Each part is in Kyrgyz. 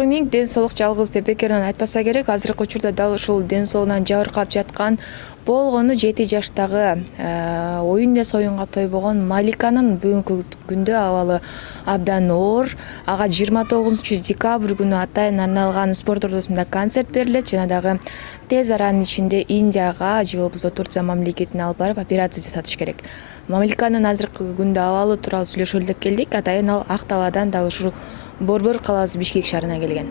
Гуруминг ден соолук жалгыз деп бекерден айтпаса керек. Азыркы учурда дал ушул ден соолугунан жабыркап жаткан болгону 7 жаштагы оюн оюнга тойбогон Маликанын бүгүнкү күндө абалы абдан оор. Ага 29 декабрь күнү атайын арналган спорт ордосунда концерт берилет жана дагы тез аранын ичинде Индияга же болбосо Турция мамлекетине алып барып операция жасатыш керек. Маликанын азыркы күндө абалы тууралуу сүйлөшөлү деп келдик. Атайын ал Ак Талаадан дал ушул Борбор калаасы Бишкек шаарына келген.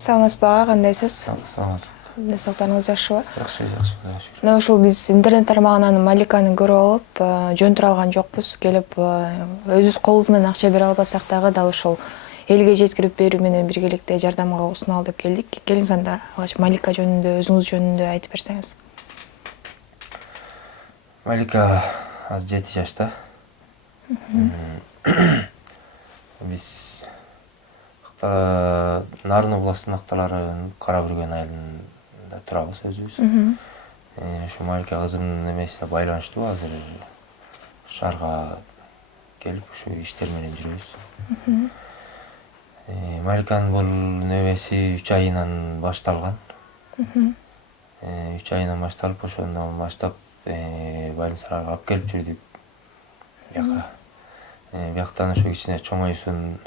Саламатсызбы ага, кандайсыз? Саламат. Денсаулыктарыңыз жакшыбы? Жакшы, Кудайга шүгүр. Мына ушул биз интернет тармагынан Маликаны көрүп алып, жөн тура алган жокпуз. Келип өзүбүз колубуз менен акча бере албасак дагы дал ушул элге жеткирип берүү менен биргеликте жардамга усуна ал деп келдик. Келиңиз анда алгач Малика жөнүндө, өзүңүз жөнүндө айтып берсеңиз. Малика азыр 7 жашта. Биз Нарын областынын Акталарын Кара Бүрген айылында турабыз өзүбүз. Ушу Малика кызымдын эмесине байланыштуу азыр шаарга келип ушу иштер менен жүрөбүз. Маликанын бул небеси 3 айынан башталган. 3 айынан башталып, ошондон баштап больницага алып келип жүрдүк. Бияка. Бияктан ошо кичине чоңойсун,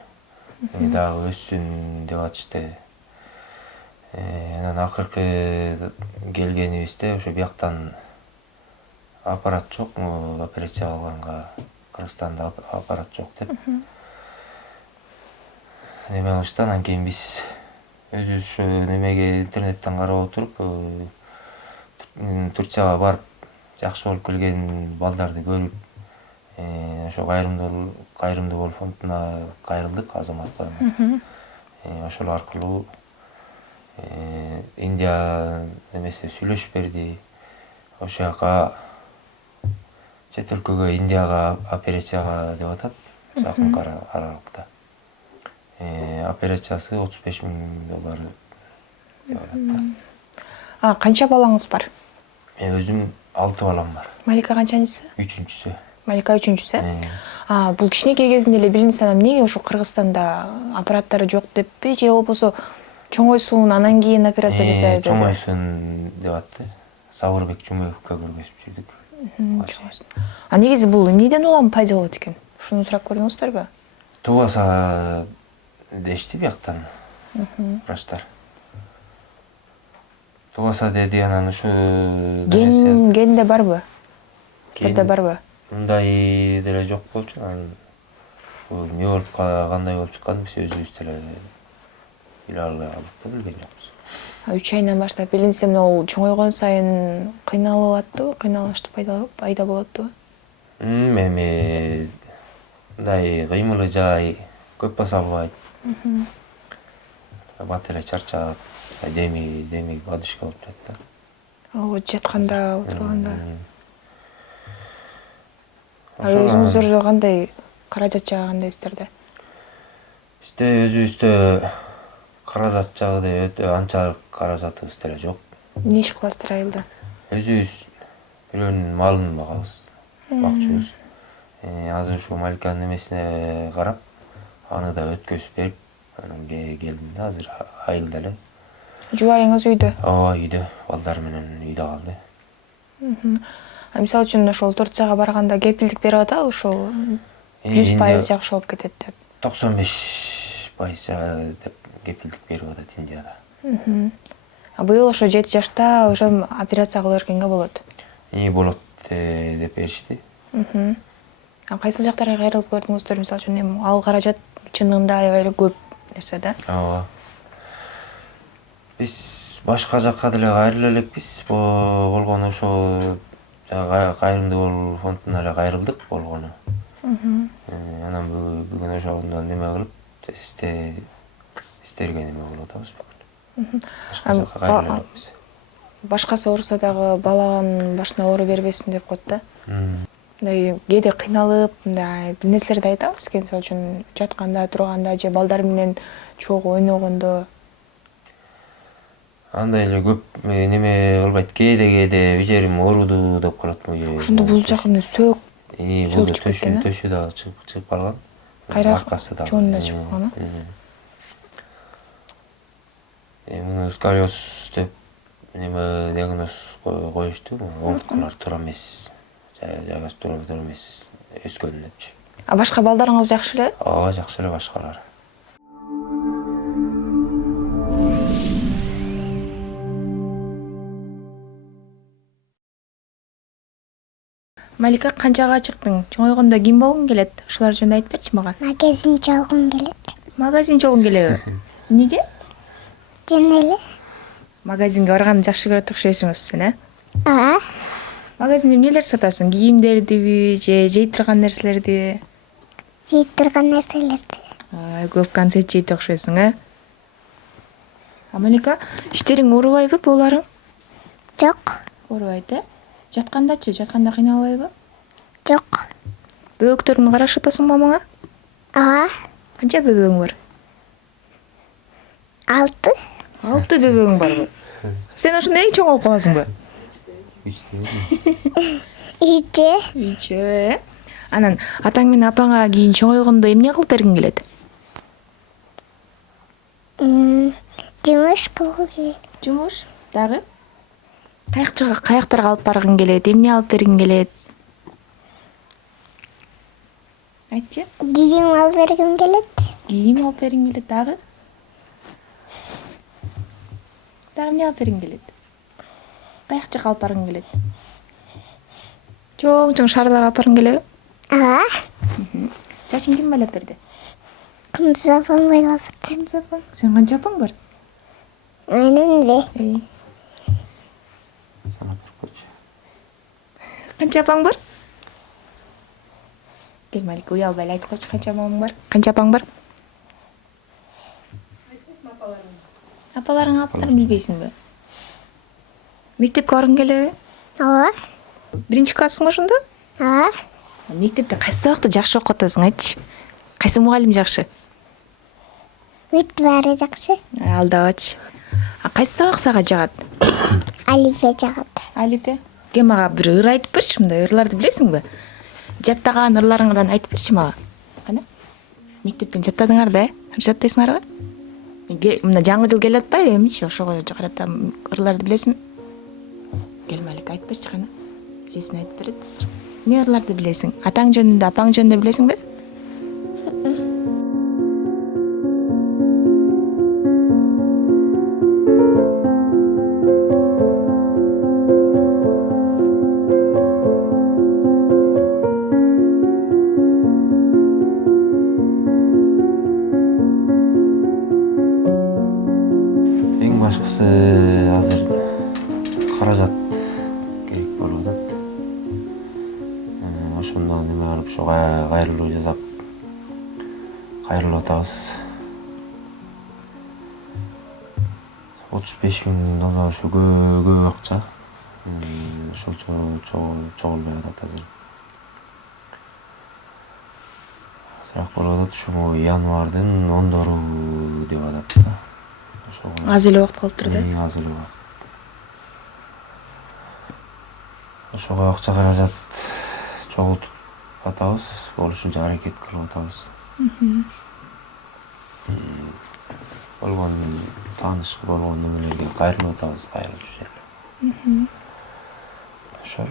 дагы өссүн деп атышты. Анан акыркы келгенибизде ошо бияктан аппарат жок, операция кылганга Кыргызстанда аппарат жок деп. Неме кылышты, анан кийин биз өзүбүз ушу немеге интернеттен карап отуруп, Турцияга барып жакшы болуп келген балдарды көрүп, ошо кайрымдуу болуп фондуна кайрылдык Азамат коюна. Ошол аркылуу Индия немесе сүйлөшүп берди. Ошол жака чет өлкөгө Индияга операцияга деп атат, жакын аралыкта. Операциясы $35,000 деп атат. Канча балаңыз бар? Мен өзүм 6 балам бар. Малика канчанчысы? 3-үчүсү. Малика 3-үчүсү. Бул кичинекей кезинде эле билиниз, анан эмнеге ошо Кыргызстанда аппараттары жок деппи, же болбосо чоңойсун, анан кийин операция жасайбыз деп? Чоңойсун деп атты. Сабырбек Жумаевке көргөзүп жүрдүк. Негизи бул эмнеден улам пайда болот экен? Ушуну сурап көрдүңүздөрбү? Тубаса дешти бияктан врачтар. Тубаса деди, анан ушу Генде барбы? Сизде барбы? Мындай деле жок болчу. Анан бул Нью-Йоркко кандай болуп чыкканын биз өзүбүз деле биле албай калдык, билген жокпуз. 3 айынан баштап билинсе, ал чоңойгон сайын кыйналып аттыбы? Кыйналыштык пайда болоттубу? Эми мындай кыймылы жай көп баса албайт. Бат эле чарчап, деми бадышка болуп жатты. Жатканда, отурганда. Өзүңүздөрдө кандай каражат жагы кандайсыздарда? Бизде өзүбүздө каражат жагы өтө анча каражатыбыз деле жок. Эмне иш кыласыздар айылда? Өзүбүз бирөөнүн малын багабыз, бакчубуз. Азыр ушу Маликанын эмесине карап, аны да өткөзүп берип, анан келдим да, азыр айылда эле. Жубайыңыз үйдө? Ооба, үйдө, балдар менен үйдө калды. Мисалы үчүн ошол Турцияга барганда кепилдик берип атабы, ошол 100% жакшы болуп кетет деп? 95% деп кепилдик берип атат Индияда. Быйыл ошо 7 жашта уже операция кылып эркенге болот? Болот деп беришти. Кайсыл жактарга кайрылып көрдүңүздөр? Мисалы үчүн ал каражат чынында аябай эле көп нерсе да? Ооба. Биз башка жакка деле кайрыла элекпиз. Болгону ошо кайрымдуу болуу фондуна эле кайрылдык болгону. Анан бүгүн ошондон неме кылып, истерге неме кылып атабыз бүгүн. Башка жакка кайрыла элекпиз. Башкасы ооруса дагы баланын башына оору бербесин деп коет да. мындай кээде кыйналып мындай бир нерселерди айтабы бизге, мисалы үчүн жатканда, турганда же балдар менен чогуу ойногондо. Андай эле көп неме кылбайт. Кээде бижерим ооруду деп калат могу. Ошондо бул жагында сөк Бул чыгып кеткен, а? төшү дагы чыгып калган. Кайра Аркасы дагы. жонунда чыгып калган, Муну сколиоз деп неме диагноз коюшту. Омурткалар туура эмес. Жайгасы туура эмес. Өскөн депчи. А башка балдарыңыз жакшы эле? Ооба, жакшы эле башкалар. Малика, канчага чыктың? Чоңойгондо ким болгуң келет? Ошолор жөнүндө айтып берчи мага. Магазин чалгым келет. Магазин чогуң келеби? Эмнеге? Жана эле. Магазинге барганды жакшы көрөт окшойсуңуз сен, э? Ага. Магазинде эмнелер сатасың? Кийимдердиби же жей турган нерселердиби? Жей турган нерселерди. Көп конфет жейт окшойсуң, э? А Малика, иштериң оорубайбы боларың? Жок. Оорубайт, э? Жаткандачы? Жатканда кыйналбайбы? Жок. Бөбөктөрүңдү карашатасыңбы мага? Ага. Канча бөбөгүң бар? 6. 6 бөбөгүң барбы? Сен ошондо эң чоң болуп каласыңбы? Үйчө. Үйчө, э? Анан атаң менен апаңа кийин чоңойгондо эмне кылып бергиң келет? Жумуш кылгым келет. Жумуш. Дагы? Каяктарга алып баргың келет? Эмне алып бергиң келет? Айтчы. Кийим алып бергим келет. Кийим алып бергиң келет. Дагы? Дагы эмне алып бергиң келет? Каяк жака алып баргың келет? Чоң шаарлар алып баргың келеби? Ага. Чачың ким байлап берди? Кымдыз апам байлап берди. Кымдыз апаң. Сен канча апаң бар? Менин эле. Санап берип койчу. Канча апаң бар? Кел Малика, уялбай эле айтып койчу, канча апаң бар? Канча апаң бар? Апаларыңдын аттарын билбейсиңби? Мектепке баргың келеби? Ооба. 1-классыңбы ошондо? Ага. Мектепте кайсы сабакты жакшы окуп атасың, айтчы. Кайсы мугалим жакшы? Бүт баары жакшы. Алдабачы. А кайсы сабак сага жагат? Алифе жагат. Алипе. Кел мага бир ыр айтып берчи, мындай ырларды билесиңби? Жаттаган ырларыңардан айтып берчи мага. Кана? Мектептен жаттадыңар да, ыр жаттайсыңарбы? Мына жаңы жыл келе атпайбы, эмичи ошого карата ырларды билесиңби? Кел Малика, айтып берчи кана. Жесин айтып берет азыр. Эмне ырларды билесиң? Атаң жөнүндө, апаң жөнүндө билесиңби? Эң башкысы азыр каражат керек болуп атат. Ошондон неме кылып ушу кайрылуу жасап кайрылып атабыз. $35,000 ушу көп акча. Ошол чогулбай атат азыр. Азыраак болуп атат, ушул январдын 10 деп атат да. Аз эле убакыт калыптыр да. Аз эле убакыт. Ошого акча каражат чогултуп атабыз, болушунча аракет кылып атабыз. Болгон тааныш болгон немелерге кайрылып атабыз, кайрылып жүрөлү. Ошол.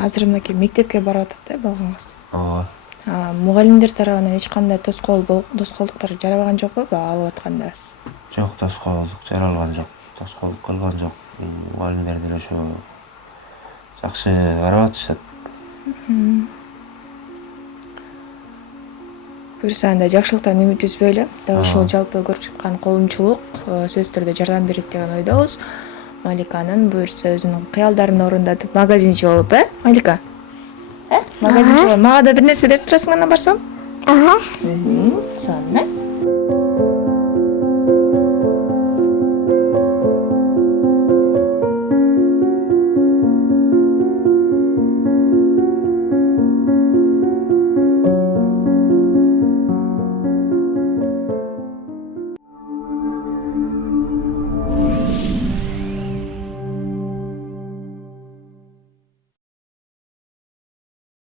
Азыр мынакей мектепке барып атат да балгаңыз. Ооба. Мугалимдер тарабынан эч кандай тоскоолдуктар жаралган жокпу алып атканда? Жок, тоскоолдук жаралган жок, тоскоолдук кылган жок. Мугалимдер деле ошо жакшы карап атышат. Буюрса анда жакшылыктан үмүт үзбөйлү. Дагы ошол жалпы көрүп жаткан коомчулук сөзсүз түрдө жардам берет деген ойдобуз. Маликанын буюрса өзүнүн кыялдарын орундатып магазинчи болуп, Малика? Магазинчи болуп, мага да бир нерсе берип турасың андан барсам? Ага. Сонда.